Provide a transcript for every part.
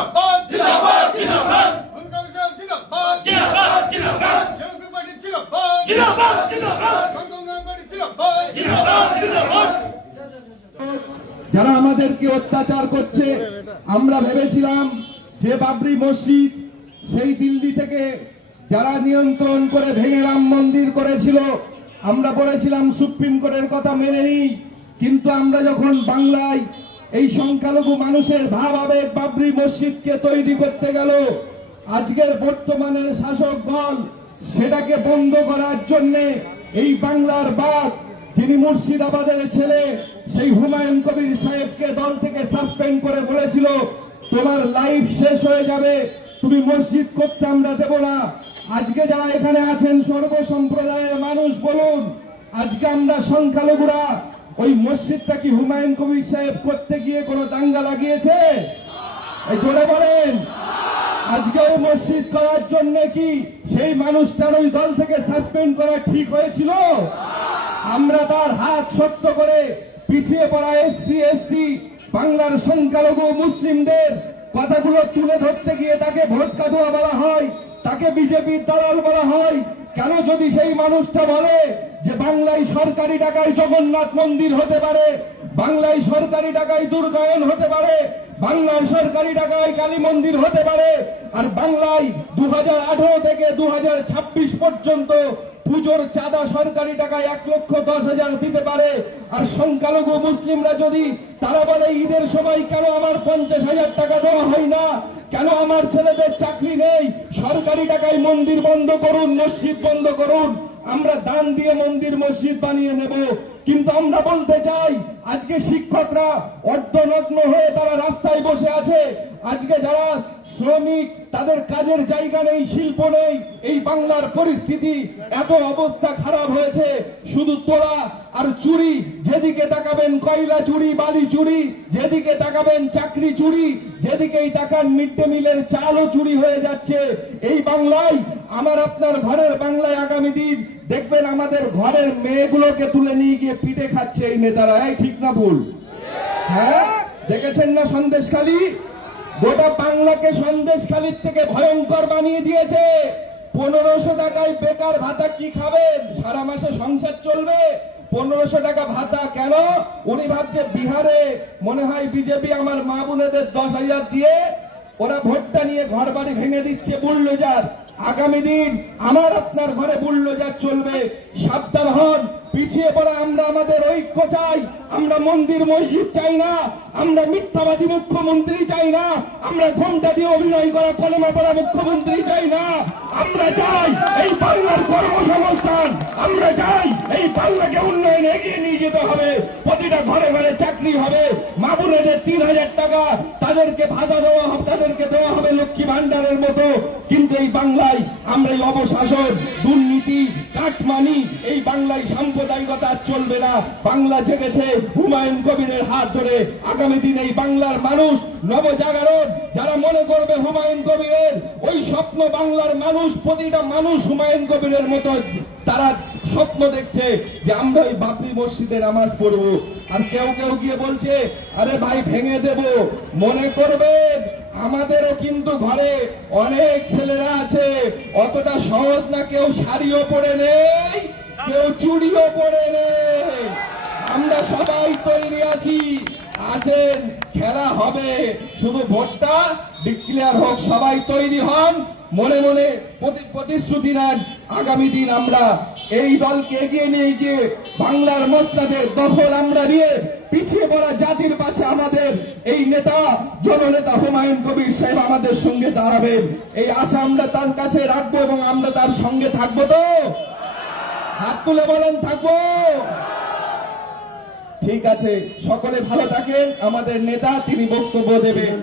জিন্দাবাদ জিন্দাবাদ জিন্দাবাদ মুনকাম সাহেব জিন্দাবাদ জিন্দাবাদ জিন্দাবাদ জেপি পার্টি জিন্দাবাদ জিন্দাবাদ জিন্দাবাদ সংগ্রাম পার্টি জিন্দাবাদ জিন্দাবাদ জিন্দাবাদ। যারা আমাদেরকে অত্যাচার করছে, আমরা ভেবেছিলাম যে বাবরি মসজিদ সেই দিল্লি থেকে যারা নিয়ন্ত্রণ করে ভেঙে রাম মন্দির করেছিল, আমরা বলেছিলাম সুপ্রিম কোর্টের কথা মেনে নিই। কিন্তু আমরা যখন বাংলায় এই সংখ্যালঘু মানুষের ভাব আবেগ বাবরি মসজিদকে তৈরি করতে গেল, আজকের বর্তমানে শাসক দল সেটাকে বন্ধ করার জন্য এই বাংলার বাঘ যিনি মুর্শিদাবাদের ছেলে সেই হুমায়ুন কবির সাহেবকে দল থেকে সাসপেন্ড করে বলেছিল তোমার লাইফ শেষ হয়ে যাবে, তুমি মসজিদ করতে আমরা দেব না। আজকে যারা এখানে আছেন সর্বসম্প্রদায়ের মানুষ বলুন, আজকে আমরা সংখ্যালঘুরা ওই মসজিদটা কি হুমায়ুন কবির সাহেব করতে গিয়ে কোনো দাঙ্গা লাগিয়েছে? এই জোরে বলেন। আজকে ওই মসজিদ করার জন্য কি সেই মানুষটার ওই দল থেকে সাসপেন্ড করা ঠিক হয়েছিল? আমরা তার হাত শক্ত করে পিছিয়ে পড়া এসসি এসটি বাংলার সংখ্যালঘু মুসলিমদের কথাগুলো তুলে ধরতে গিয়ে তাকে ভোট কাটুয়া বলা হয়, তাকে বিজেপির দালাল বলা হয়। কেন? যদি সেই মানুষটা বলে যে বাংলায় সরকারি টাকায় জগন্নাথ মন্দির হতে পারে, বাংলায় সরকারি টাকায় দুর্গায়ন হতে পারে, বাংলার সরকারি টাকায় কালী মন্দির হতে পারে, আর বাংলায় 2018 থেকে 2026 পর্যন্ত পুজোর চাঁদা সরকারি টাকায় 1,10,000 দিতে পারে, আর সংখ্যালঘু মুসলিমরা যদি তারা বলে ঈদের সময় কেন আমার 50,000 টাকা দেওয়া হয় না, কেন আমার ছেলেদের চাকরি নেই, সরকারি টাকায় মন্দির বন্ধ করুন, মসজিদ বন্ধ করুন, আমরা দান দিয়ে মন্দির মসজিদ বানিয়ে নেব। কিন্তু আমরা বলতে চাই আজকে শিক্ষকরা অর্ধনগ্ন হয়ে তারা রাস্তায় বসে আছে, আজকে যারা শ্রমিক তাদের কাজের জায়গা নেই, শিল্প নেই। এই বাংলার পরিস্থিতি এত অবস্থা খারাপ হয়েছে, শুধু তোলা আর চুরি, যেদিকে তাকাবেন কয়লা চুরি, বালি চুরি, যেদিকে তাকাবেন চাকরি চুরি, যেদিকেই তাকান মিড ডে মিলের চালও চুরি হয়ে যাচ্ছে। এই বাংলায়, আমার আপনার ঘরের বাংলায় আগামী দিন দেখবেন আমাদের ঘরের মেয়েগুলোকে তুলে নিয়ে গিয়ে পিটে খাচ্ছে এই নেতারা। এই ঠিক না ভুল? হ্যাঁ, দেখেছেন না সন্দেশখালী? গোটা বাংলাকে সন্দেশখালীর থেকে ভয়ঙ্কর বানিয়ে দিয়েছে। 1500 টাকায় বেকার ভাতা কি খাবেন? সারা মাসে সংসার চলবে? 1500 টাকা ভাতা কেন? উনি ভাবছে বিহারে মনে হয় বিজেপি আমার মা বোনেদের 10,000 দিয়ে ওরা ভোটটা নিয়ে ঘর বাড়ি ভেঙে দিচ্ছে বুলডোজার। আগামী দিন আমার আপনার ঘরে বুলডোজার চলবে। সাবধান হন, পিছিয়ে পড়া আমরা আমাদের ঐক্য চাই। আমরা মন্দির মসজিদ চাই না, আমরা মিথ্যাবাদী মুখ্যমন্ত্রী চাই না, আমরা ঘোমটা দিয়ে অভিনয় করা কলেমা পড়া মুখ্যমন্ত্রী চাই না। আমরা চাই এই বাংলার কর্মসংস্থান, আমরা চাই এই বাংলাকে উন্নয়নে এগিয়ে নিয়ে যেতে হবে। প্রতিটা ঘরে ঘরে চাকরি হবে, মা বোনেদের 3,000 টাকা তাদেরকে ভাতা দেওয়া হবে, তাদেরকে দেওয়া হবে লক্ষ্মী ভান্ডারের মতো। কিন্তু এই বাংলায় আমরা এই অবশাসন, দুর্নীতি, কাটমানি, এই বাংলায় সাম্প্রদায়িকতা চলবে না। বাংলা জেগেছে হুমায়ুন কবিরের হাত ধরে। আগামী দিন এই বাংলার মানুষ নবজাগরণ, যারা মনে করবে হুমায়ুন কবিরের ওই স্বপ্ন, বাংলার মানুষ, প্রতিটা মানুষ হুমায়ুন কবিরের মতো তারা স্বপ্ন দেখছে যে আমরা ওই বাবরি মসজিদে নামাজ পড়বো। আর কেউ কেউ গিয়ে বলছে আরে ভাই ভেঙে দেব। মনে করবেন আমাদেরও কিন্তু ঘরে অনেক ছেলেরা আছে, অতটা সহজ না। কেউ শাড়িও পরে নেই, কেউ চুড়িও পরে নেই। আমরা সবাই তৈরি আছি, আসেন, খেলা হবে, শুধু ভোটটা ডিক্লেয়ার হোক। সবাই তৈরি হন, মনে মনে প্রতিশ্রুতি নেন। আগামী দিন আমরা এই দলকে এগিয়ে নিয়ে গিয়ে বাংলার মসনদের দখল আমরা নিয়ে পিছিয়ে পড়া জাতির পাশে আমাদের এই নেতা, জননেতা হুমায়ুন কবির সাহেব আমাদের সঙ্গে দাঁড়াবেন। এই আশা আমরা তার কাছে রাখবো এবং আমরা তার সঙ্গে থাকবো। তো হাত তুলে বলেন থাকবো? ঠিক আছে, সকলে ভালো থাকেন। আমাদের নেতা তিনি বক্তব্য দেবেন।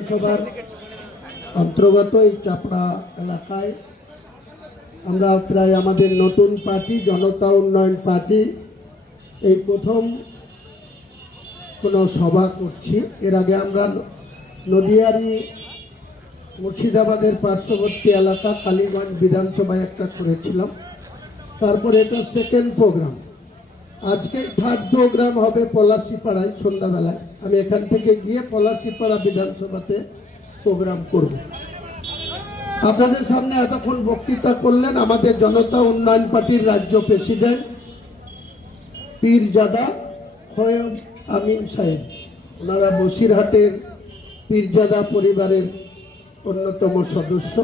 অন্তর্গত এই চাপড়া এলাকায় আমরা প্রায় আমাদের নতুন পার্টি জনতা উন্নয়ন পার্টি এই প্রথম কোনো সভা করছি। এর আগে আমরা নদিয়ারি মুর্শিদাবাদের পার্শ্ববর্তী এলাকা কালীগঞ্জ বিধানসভায় একটা করেছিলাম, তারপর এটা সেকেন্ড প্রোগ্রাম। আজকে থার্ড প্রোগ্রাম হবে পলাশিপাড়ায় সন্ধ্যাবেলায়। আমি এখান থেকে গিয়ে পলাশিপাড়া বিধানসভাতে প্রোগ্রাম করব। আপনাদের সামনে এতক্ষণ বক্তৃতা করলেন আমাদের জনতা উন্নয়ন পার্টির রাজ্য প্রেসিডেন্ট পীরজাদা খোয়েম আমিন সাহেব। ওনারা বসিরহাটের পীরজাদা পরিবারের অন্যতম সদস্য।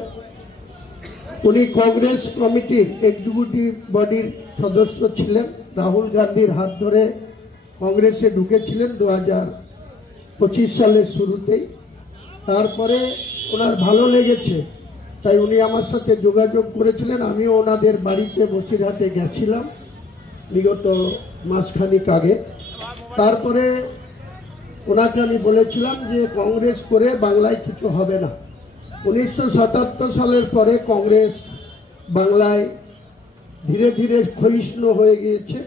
উনি কংগ্রেস কমিটির এক্সিকিউটিভ বডির সদস্য ছিলেন। রাহুল গান্ধীর হাত ধরে কংগ্রেসে ঢুকেছিলেন 2025 সালের শুরুতেই। তারপরে ওনার ভালো লেগেছে, তাই উনি আমার সাথে যোগাযোগ করেছিলেন। আমিও ওনাদের বাড়িতে বসিরহাটে গেছিলাম বিগত মাসখানিক আগে। তারপরে ওনাকে আমি বলেছিলাম যে কংগ্রেস করে বাংলায় কিছু হবে না। 1977 সালের পরে কংগ্রেস বাংলায় ধীরে ধীরে ক্ষয়িষ্ণু হয়ে গিয়েছে।